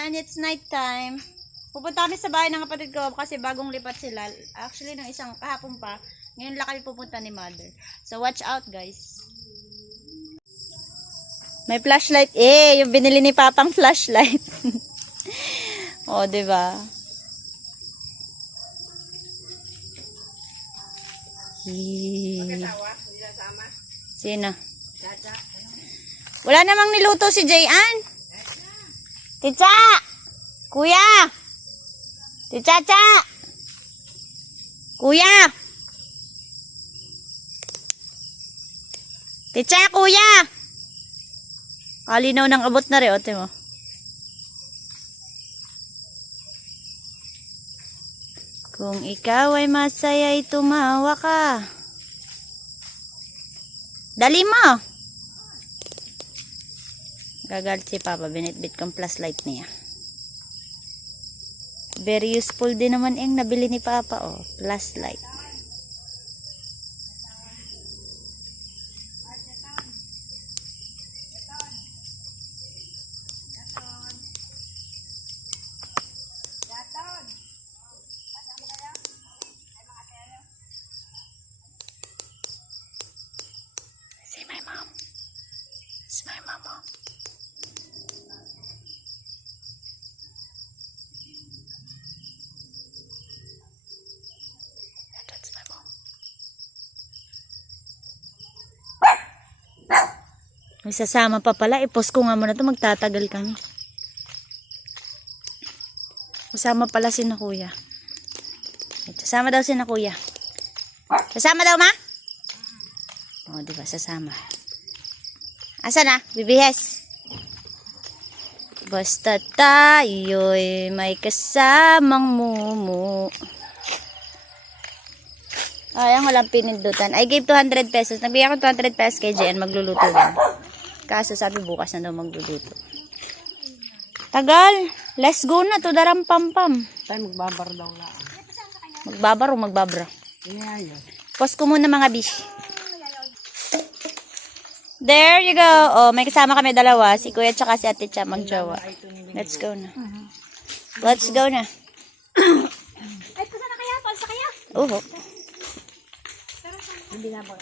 Ayan, it's night time. Pupunta kami sa bahay ng kapatid ko kasi bagong lipat sila. Actually, ng isang kahapon pa. Ngayon lang kami pupunta ni mother. So, watch out, guys. May flashlight. Yung binili ni Papang flashlight. O, diba? Sino? Wala namang niluto si Jayan. Tita! Kuya! Tita! Kuya! Tita, kuya! Kalinaw ng abot na rin, ote mo. Kung ikaw ay masaya, ay tumawa ka. Dali mo! Gagalit si Papa, binitbit kong flashlight niya. Very useful din naman yung nabili ni Papa, oh, flashlight. See my mom. It's my mama. That's my mom. May sasama pa pala. I-post ko nga muna ito. Magtatagal kami. Sasama pala si na kuya. Sasama daw si na kuya. Sasama daw, ma? O, diba? Sasama. Asa na? Bibihes. Basta tayo'y may kasamang mumu. Ayan, walang pinindutan. I gave 200 pesos. Nagbigay ako 200 pesos kay JN. Magluluto lang. Kaso sabi bukas na daw magluluto. Tagal. Let's go na to. Daram pam-pam. Tayo magbabar daw lang. Magbabar o magbabra? Yeah. Post ko muna mga bish. There you go. Oh, may kasama kami dalawa. Si Kuya tsaka si Ate Cha magjowa. Let's go na. Let's go na. Ay, kasana kaya? Palsa kaya? Oo.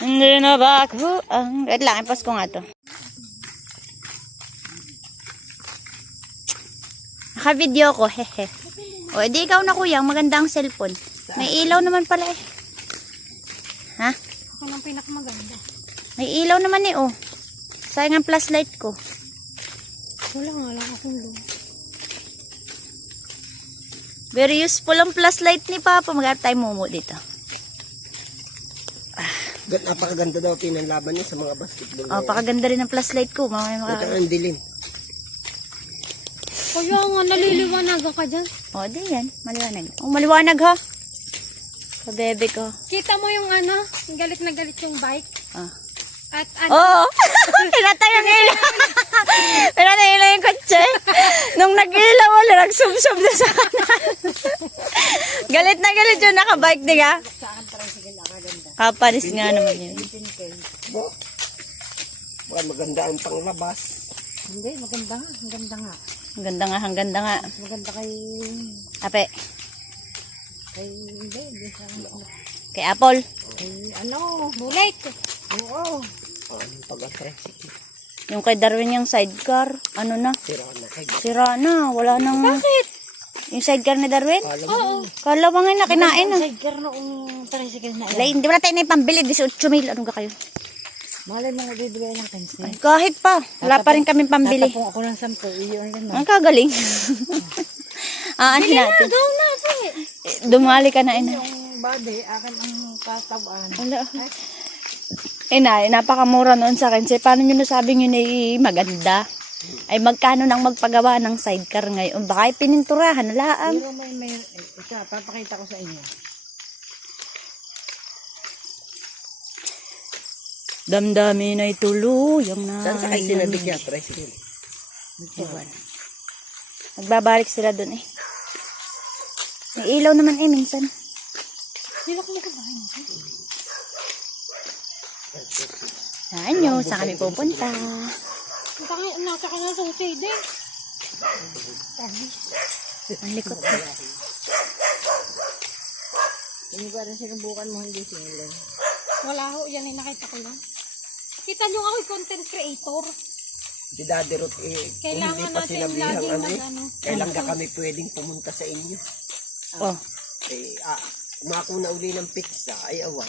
Hindi na ba ako ang... Wait lang, i-post ko nga to. Naka-video ko, hehe. O, edi ikaw na kuya, maganda ang cellphone. May ilaw naman pala eh. Ha? Ako nang pinakamaganda. May ilaw naman eh, oh. Sayang ang flashlight ko. Wala nga lang akong low. Very useful ang flashlight ni Papa. Mag-art tayo mumu dito. Napakaganda daw pinanlaban niya sa mga basketball. Oh, pakaganda rin ang flashlight ko. Mamaya Ito ang dilim. Kaya nga, naliliwanagan ka dyan. Oh, di yan. Maliwanag. Oh, maliwanag ha. Sa bebe ko. Kita mo yung ano, galit na galit yung bike. Oh. At ano, Oo. Pinatay ang ilaw. Pinatay ang ilaw yung kotse. Nung nag-ilaw, wala, nagsubsob na sa kanan. Galit na galit yun, nakabike, di ka? Kapanis nga naman yun. Baka maganda ang panglabas. hindi, maganda nga, maganda nga. Ang ganda nga, ang ganda nga. Maganda kay, Ape, hindi kay Apple. kay ano, bulit. Oo. Pag-tricycle. Yung kay Darwin yung sidecar, ano na? Sira na. Sira na, wala nang... Bakit? Yung sidecar ni Darwin? Oo. Kala ba nga na, kinain na. Sidecar na yung tricycle na Alay, hindi ba na tayo na yung pambili? 18,000, anong ka kayo? Malay mo bibigay ng 15. Ay, kahit pa, wala pa rin kami pambili. Tatapong ako ng 10, iyon lang Ang kagaling. Ano natin? Daw na, sige. Dumali ka na, ina. Yung body, akin ang tatabaan. Wala. Ina, napakamura noon sa akin. Kasi paano nyo nasabing yun ay maganda? Ay magkano nang magpagawa ng sidecar ngayon? Baka pininturahan, laang. Pero may, ito, papakita ko sa inyo. Damdamin ay tuluyang na. Saan sa kayo sinabigyan? Tricycle. Ewan. Magbabalik sila dun eh. May ilaw naman eh, minsan. Sila ko magkabahin. Saan nyo? Saan kami pupunta? Nasa ka na susi din. Ang likot. Yung ba rin sinubukan mo, hindi sinilin? Wala ho, yan ay nakita ko lang. Kita nyo ako'y content creator. Si Daddy Ruth, Kailangan hindi pa natin sinabihang laging ano mag-ano. kailan ka kami pwedeng pumunta sa inyo. Oh. Umako na uli ng pizza, ay awan.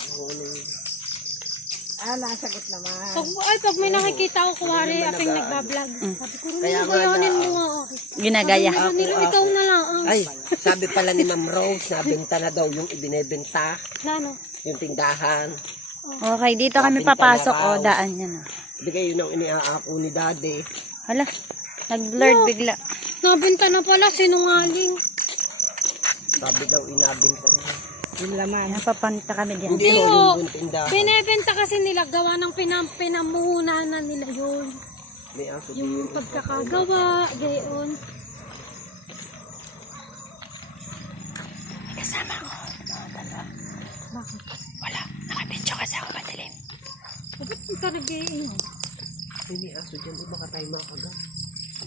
Nasagot naman. Pag may nakikita ko, kuwari, aping nagbablog. Sabi ko, Kaya nga bayanin na- mo nga ako. Ginagaya. Nilo, ikaw na lang. Ay, sabi pala ni Ma'am Rose, nabenta na daw yung ibinebenta, Ano? yung tindahan. Okay, dito kami papasok. O, daan yan. Bigay yun ang iniaako ni Daddy. Hala, nag-blurred bigla. Nabenta na pala, sinungaling. Sabi daw inabenta niya. Yung laman. Napapanta kami dyan. Hindi ho, yung buong tindahan. Binebenta kasi nila, gawa ng pinamuhunan nila yun. May aso Yung din. pagkakagawa, gayon. Kasama ko. Bakit? Wala, nakabidyo kasi ako madilim. Bakit ka nag-iinyo? Ay, may aso dyan, di baka tayo makagat.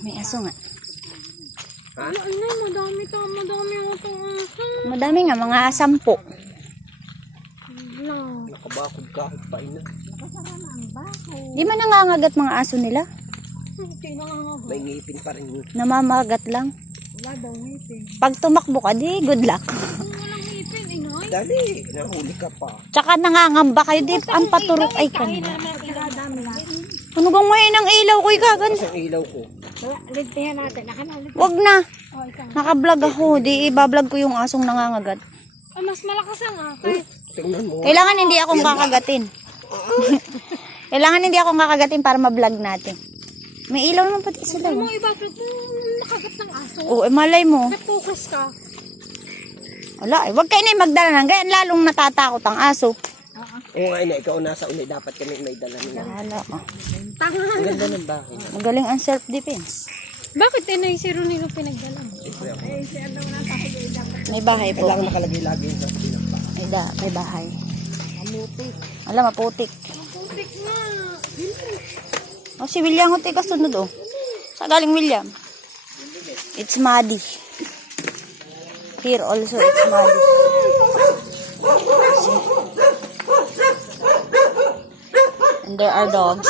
May aso nga. Ha? Ay, madami to, madami ako itong aso. Madami nga, mga 10. No. Nakabakod-kahod pa ina. Nakasara na ang bako. Di man nangangagat mga aso nila. Hindi na nga. May ngipin pa rin yun. Namamagat lang. Wala daw ngipin. Pag tumakbo ka, di good luck. Kung walang ngipin, inay. Dali, nahuli ka pa. Tsaka nangangamba kayo, di ang paturok ay Kain kanina. naman, iladami natin. Ano bang may ng ilaw ko ikagan? Isang ilaw ko. Lintihan natin, nakanalit. Wag na. O, ikaw. Nakablog ako, di ibablog ko yung asong nangangagat. Ay, mas malakas ang kahit. Tingnan mo. Kailangan hindi akong kakagatin. Kailangan hindi akong kakagatin para mablog natin. May ilaw naman pati sila. Yung oh. mga iba, nakagat ng aso. Oo, malay mo. Nag-focus ka. Wala, wag kayo na magdala ng ganyan, lalong natatakot ang aso. Oo nga ina, ikaw nasa uli. Dapat kami may dala nila. Wala, oh. Tanga. Ang ganda ng bahay. Magaling ang self-defense. Bakit inay si Ronilo pinagdala mo? May bahay po. Kailangan nakalagay lagi yung sa pinapa. May bahay. Mamutik. Alam, maputik. Mamutik na. O, si William, hote kasunod, oh. Sa galing William? It's muddy. Here also, it's muddy. See? And there are dogs.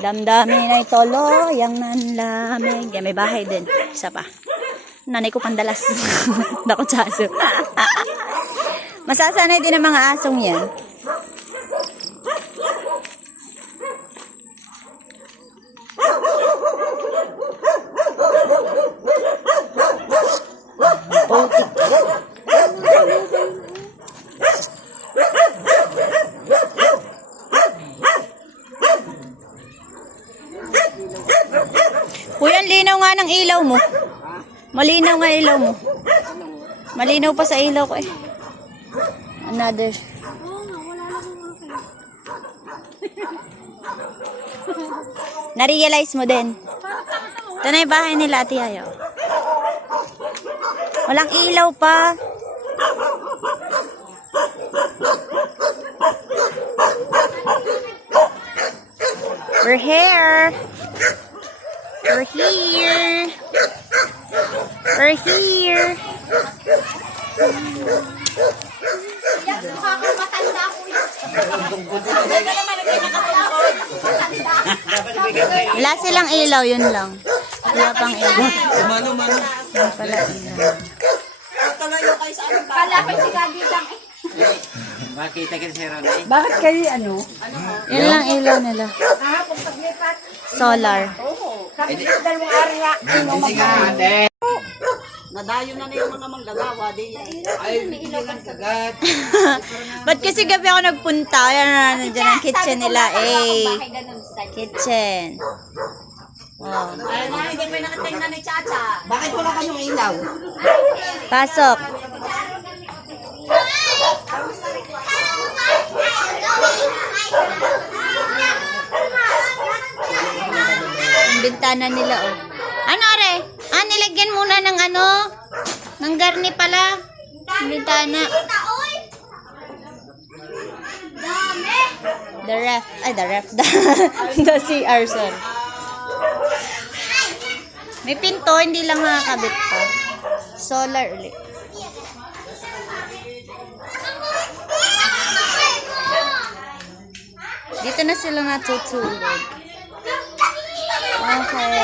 Damdami na itolo, yang nanlamig. Yan, may bahay din. Isa pa. Nanay ko pandalas. Dakot sa aso. Masasanay din ang mga asong yan. Kuya, ang linaw nga ng ilaw mo. Malinaw nga ilaw mo. Malinaw pa sa ilaw ko eh. Another. Oo nga, wala lang yung akin. Na-realize mo din. Ito na yung bahay nila, Ate Ayaw. Walang ilaw pa. We're here. We're here. We're here. Wala silang ilaw, yun lang. Wala pang ilaw. Mano. Yan pala ilaw. Makita ka si Ronay. Bakit kayo ano? Yun lang ilaw nila. Solar. Nadayo na yung mga manggagawa din. Ay, hindi lang kagat. Ba't kasi gabi ako nagpunta? Ayan na, nandiyan ang kitchen nila. Eh, kitchen. Oh. Hindi pa nakatingnan ni Chacha. Bakit wala kayong ilaw? Pasok. Ang bintana nila, oh. Ano, are? Nilagyan muna ng ano? Ng garni pala. Ang bintana. The ref. Ay, the ref. The CR, sorry. May pinto, hindi lang makakabit pa. Solar ulit. Dito na sila natutulog. Okay.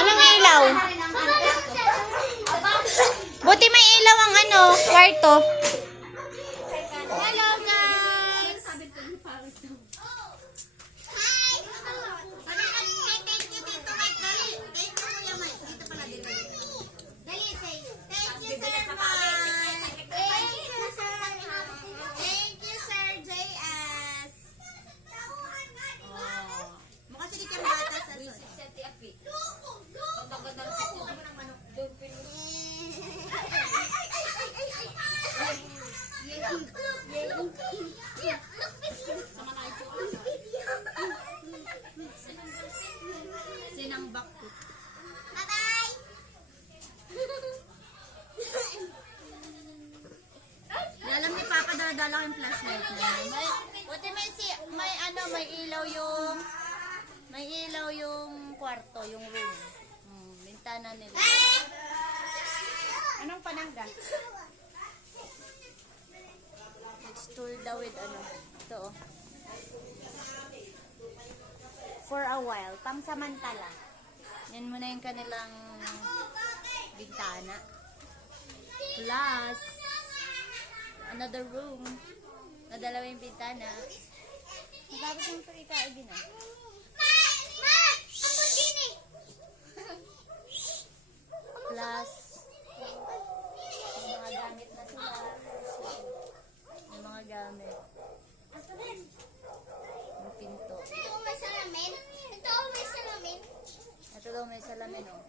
Anong ilaw? Buti may ilaw ang ano, kwarto. Hello guys! Alam ni Papa dala yung flashlight niya. Buti may ilaw yung kwarto, yung room. Bintana nila. Anong panangga? It's tool daw with ano. Ito oh. For a while, pangsamantala. Yan muna yung kanilang bintana. Plus, another room na dalawang bintana. Matapos yung ito ikaigin ah. Plus, may mga gamit na sila. May mga gamit. Yung pinto. Ito daw may salamin oh.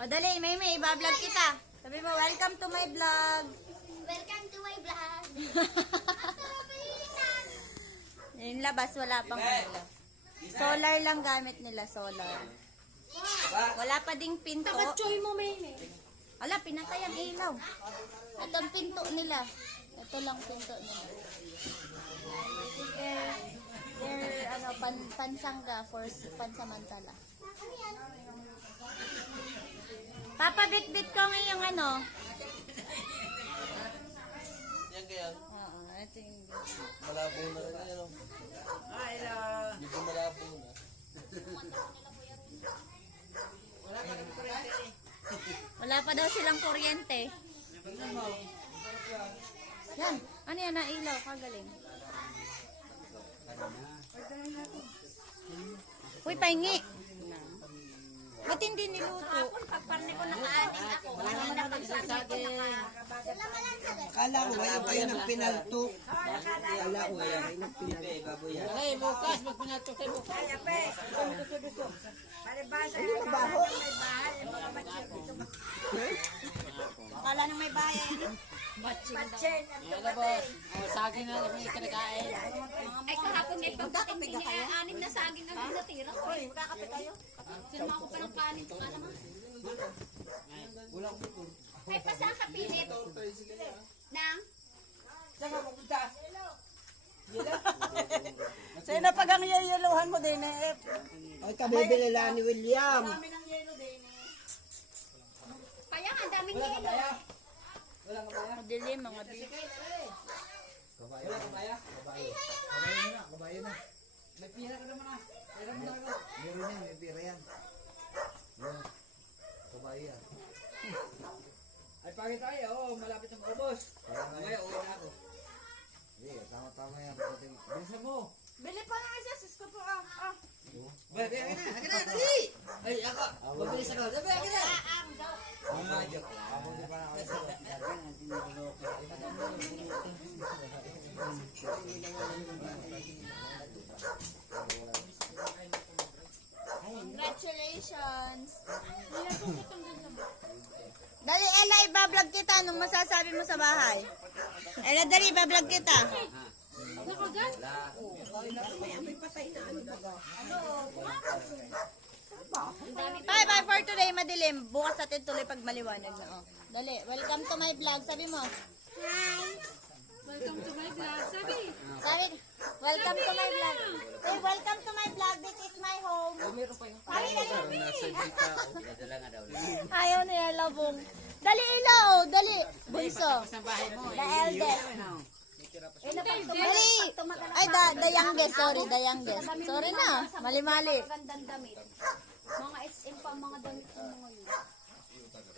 O dali, may iba-vlog kita. Sabi mo, welcome to my vlog. Welcome to my vlog. Yung labas, wala pang ilaw. Solar lang gamit nila, solar. Wala pa ding pinto. Choy mo, Meme. Wala, pinatay ang ilaw. Ito ang pinto nila. Ito lang pinto nila. They're ano, pansangga for pansamantala. Papa, bit-bit ko ngayong ano. Yan kaya, Oo, ito yung... malabo na rin yan. Hindi ko malabo na. Wala pa daw silang kuryente. Yan. Ano yan? Nailaw. Kagaling. Uy, pahingi. Ba't hindi niluto? Akala ko ngayon kayo ng pinalto. Akala ko ngayon kayo ng pinalto. Hey, bukas, magpinatok tayo bukas. Ano na ba ho? Akala nang may bayan. Ano ba? Saging na lang yung kinakain. Ay, kahapon may pagkakamig kaya. Anim na saging ang natira. Hoy, magkakape kayo. Sinama ko pa ng kanin kung alam mo. Ay, pasang kapilit. Nang? Sa'yo na pag ang yayeluhan mo din eh. Ay, kabibili lang ni William. Kaya ang daming yelo. Madilim, mga bi. Ay, pagit tayo. Oo, malapit ang ubos. Mamaya, uwi na ako. Tama-tama yan. Bilisan mo. Bili pa nga siya, sus ko po ah. Babe, akin na. Akin na, dali. Ay, ako. Mabilis ako. Sabi, akin na. Joke lang. Congratulations! Dali, Ella, ibablog kita. Anong masasabi mo sa bahay? Ella, dali, ibablog kita. Bye bye for today, madilim. Bukas natin tuloy pag maliwanag na. Oh. Dali, welcome to my vlog. Sabi mo. Welcome to my vlog. Sabi. Sabi, welcome to my vlog. Hey, welcome to my vlog. This is my home. Ayaw niya, labong. Dali, ilaw. Dali. Bunso. The eldest. Dali. Ay, the youngest. Sorry, the youngest. Sorry na. Mali-mali. Magandang damit. Mga SM pa, mga damit ng mga yun.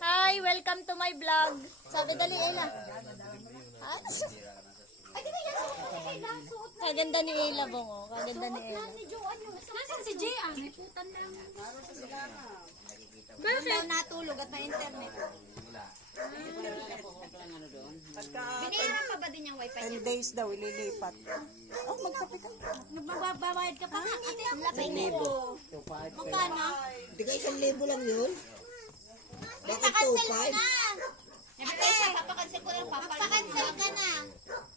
Hi, welcome to my vlog. Sabi, dali, Ella. Ay, di ba yan? Kailangan suot na. Kaganda ni Ella, Bongo. Kaganda ni Ella. Ni Joanne yung isang. Nasaan si Jay? May putan lang. Daw natulog at may internet. Binayaran pa ba din yung wifi niya? 10 days daw, ililipat. Oh, magkape ka. Nagbabayad ka pa nga. Ate, Labay mo. Magkano? Hindi ka 1,000 lang yun? Bakit Pakancel mo 2,500? na. Ate, papakancel ko lang. Pakancel ka na.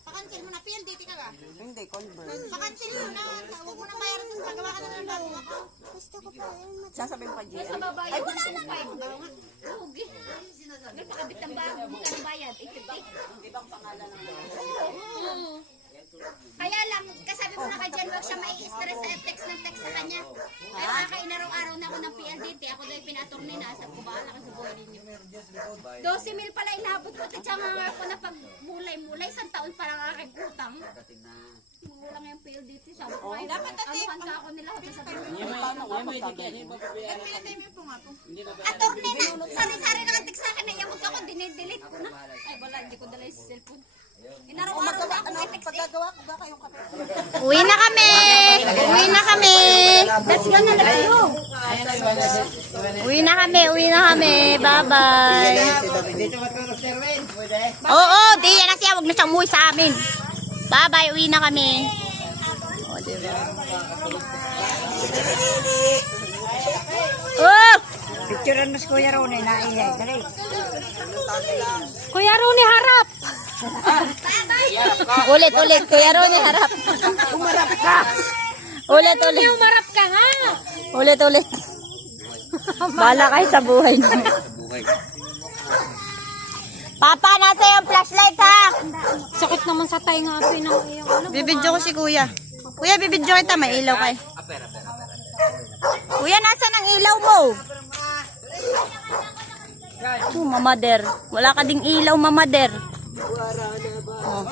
Pakancel mo na. PLDT ka ba? Hindi, convert. Pakancel mo na. Huwag mo na bayaran. Tapos pagawa ka na ng bago ako. Sasabihin pa, Gia. Sa babae. Ay, wala na. Lugi. Nagpakabit ng bago. Magkano bayad? 850. Di ba ang pangalan ng Kaya lang, kasabi mo na kay Jen, huwag siya mai-stress sa text ng text sa kanya. Ay, kakainaraw-araw na ako ng PLDT. Ako daw yung pinaturni na. Sabi ko, bahala ka sa buhay ninyo. 12,000 pala inabot ko. At siya nga ako na pag mulay-mulay, isang taon pa lang aking utang. Mulang yung PLDT. Sabi ko, ay, dapat anuhan ka ako nila. Sabi ko, aturni na. Sari-sari na text sa akin na iyamot ako. Dinidelete ko na. Ay, wala, hindi ko dala yung cellphone. Inaraw-araw na ako may text eh. Pagkagawa ko ba kayong kape? Uwi na kami. Uwi na kami. Let's go na. Let's go. Uwi na kami. Uwi na kami. Bye-bye. Dito matulog si Erwin. Pwede? Oo, di yan na siya. Huwag na siyang umuwi sa amin. Bye-bye. Uwi na kami. O, diba? Oh! Picturean mo si Kuya Ronay, naiyay. Dali. Kuya Roni, harap! Ulit. Kuya Roni, harap. Umarap ka. Ulit. Umarap ka nga. Ulit. Bala kayo sa buhay niyo. Papa, nasa yung flashlight ha? Sakit naman sa tayo nga. Pinang Bibidyo ko si kuya. Kuya, bibidyo kita. May ilaw kay. Kuya, nasa ng ilaw mo? Oh, mamader. Wala ka ding ilaw, mamader. Oh.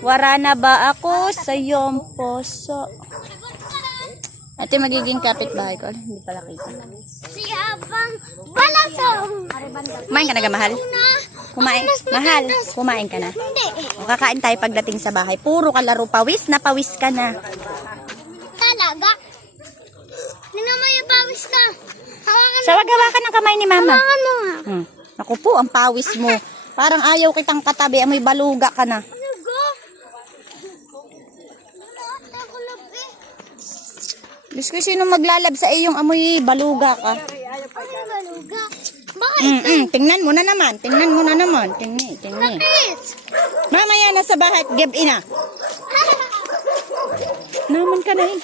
Wara na ba ako sa iyong puso? Ito yung magiging kapitbahay ko. Hindi pala kita. Si Abang Balasong. Kumain ka na ga, mahal? Kumain. Mahal, kumain ka na. Hindi. O, kakain tayo pagdating sa bahay. Puro kalaro. Pawis na pawis ka na. Talaga? Ninamay pawis ka. Hawakan Hawakan ng kamay ni mama. mo nga. Naku po, ang pawis mo. Parang ayaw kitang katabi. Amoy baluga ka na. Lugo. Ako lang eh. Diyos ko, sino maglalab sa iyong amoy baluga ka? Ano baluga? Bakit? Tingnan mo na naman. Tingnan. Bakit? Mamaya na sa bahay. Give ina. Naman ka na eh.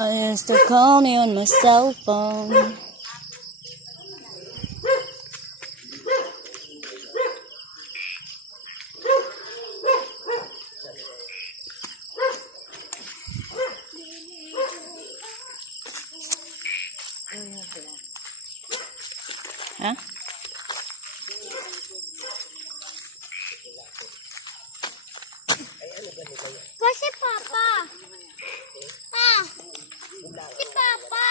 I used to call me on my cell phone. Huh? Si Papa. Ah. Si Papa.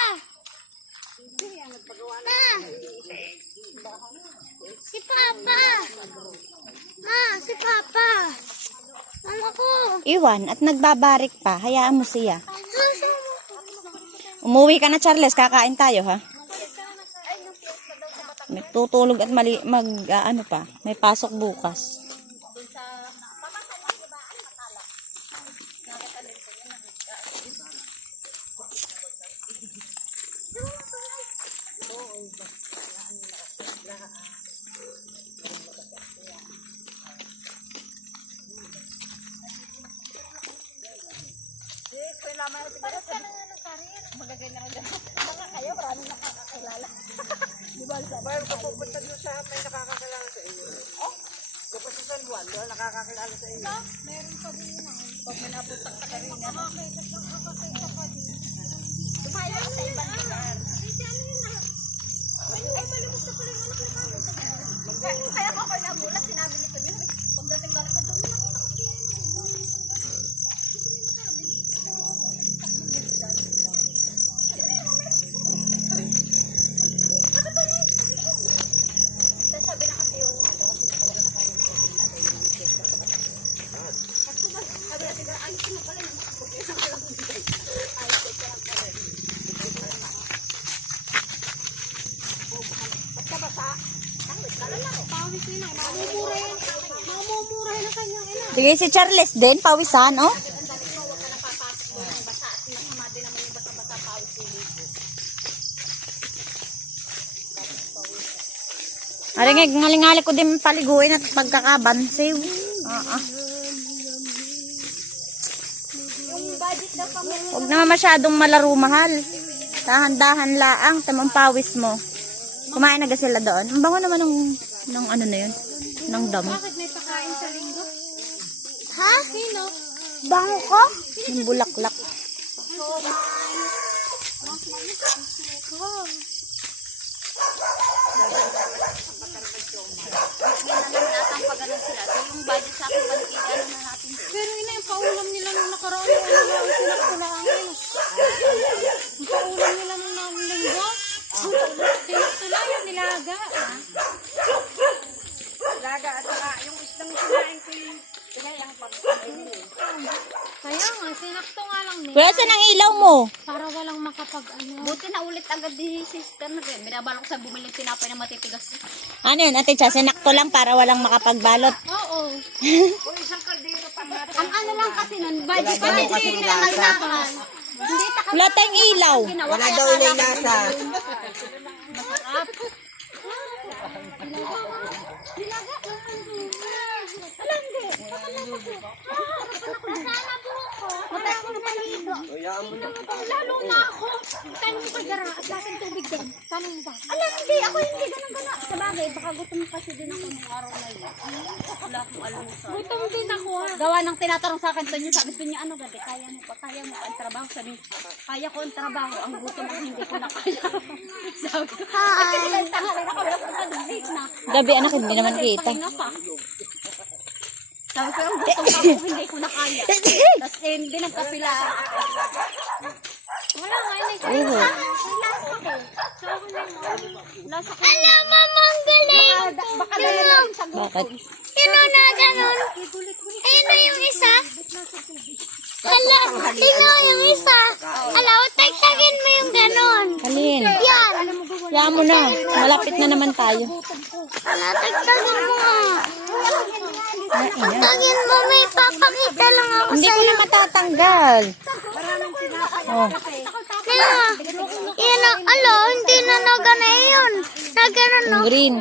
Ah. Si Papa. Ah, si Papa. Mama ko. Iwan at nagbabarik pa. Hayaan mo siya. Umuwi ka na, Charles. Kakain tayo, ha? May tutulog at ano pa, may pasok bukas. Kaya ako nabulat, sinabi nito niya. Pagdating ka na doon, sabi na kasi yung ano, kasi nakawala na kayo ng sabi na tayo yung siesta sa bata. Sabi na siguro, ayos na pala yung makapagay na lang. Ayos na lang pala. Basta basa. Tangwit, lalala ko. Pawis yun ang mamumurahin. Mamumurahin na kanyang ina. Sige, si Charles din, pawisan, oh. Ang dali ko, huwag ka na papasok mo ng basa. At masama din naman yung basa-basa pawis yung libo. Aring ngaling-ngali ko din paliguin at pagkakabansiw. Yung budget daw pa mo. Huwag naman masyadong malaro mahal. Dahan-dahan laang, tamang pawis mo. Kumain na ga sila doon. Ang bango naman ng ano na yun, ng dam. Bakit may pakain sa linggo? Ha? Sino? Bango ko? Yung bulaklak. Natang pag ganun sila. So yung budget sa akin, ano na natin. Pero ina, yung paulam nila nung nakaraan, yung ano lang, sinaktulaan. Yung paulam nila nung naong linggo. Sinaktulaan yung nilaga. Laga at saka yung isang sinain ko yung pinayang Kaya nga, sinakto nga lang nila. Kuya, saan ang ilaw mo? Para walang makapag-ano. Buti na ulit agad di sister na rin. Binabalok sa bumili ng tinapay na matitigas. Ano yun, Ate Cha? Sinakto lang para walang makapagbalot. Oo. Ang ano lang kasi nun, budget Wala daw kasi nilasa. Hindi taka Wala tayong ilaw. ginawa. Wala Kaya daw kala ko inilasa. masarap. Matay ako na paligo. Lalo na ako. Tayo mo pagdara at lasang tubig din. Tanong ba? Alam, hindi. Ako hindi ganun-gana. Sa bagay, baka gutom kasi din ako nung araw na yun. Wala akong almusal. Gutom din ako ha. Gawa ng tinatanong sa akin to niya, sabi ko niya, ano gabi, kaya mo pa, kaya mo ang trabaho. Sabi, kaya ko ang trabaho, ang gutom ang hindi ko na kaya. Sabi ko, ay kasi lang tangali na kami, late na. Gabi, anak, hindi naman kita. Pahinga pa. Sabi ko, ang gutom ako, hindi ko na kaya. Tapos hindi ng kapila. Wala nga yun eh. Oo. Lasa ko. Lasa ko. Alam mo, ang galing. Baka dala lang sa Bakit? Yun o na ganun. Ayun na yung isa. Hala, tingnan yung isa. Hala, tagtagin mo yung ganun. Alin? Yan. Kaya mo na. Malapit na naman tayo. Hala, tagtagin mo. Ay, ina. Tagin mo, may papakita lang ako Hindi ko sa'yo. na matatanggal. Oh. Kaya, yun o, alo, hindi na nagana yun. Nagana no. Yung green.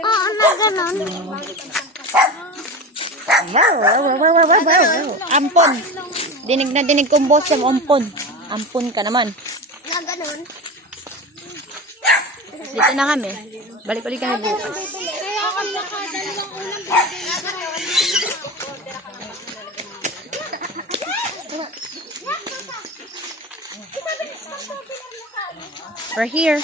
Oo, naganon. Ampon. Dinig na dinig kong boss yung ampon. Ampon ka naman. Naganon. Dito na kami. Balik-balik kami bukas. Kaya ako nakadalawang ulam. We're here.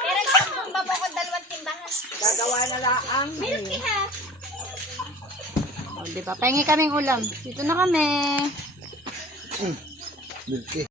Meron siyang babako dalawang timbangan. Gagawa na laang. Milky ha. Oh, di ba? Pahingi kaming ulam. Dito na kami. Milky.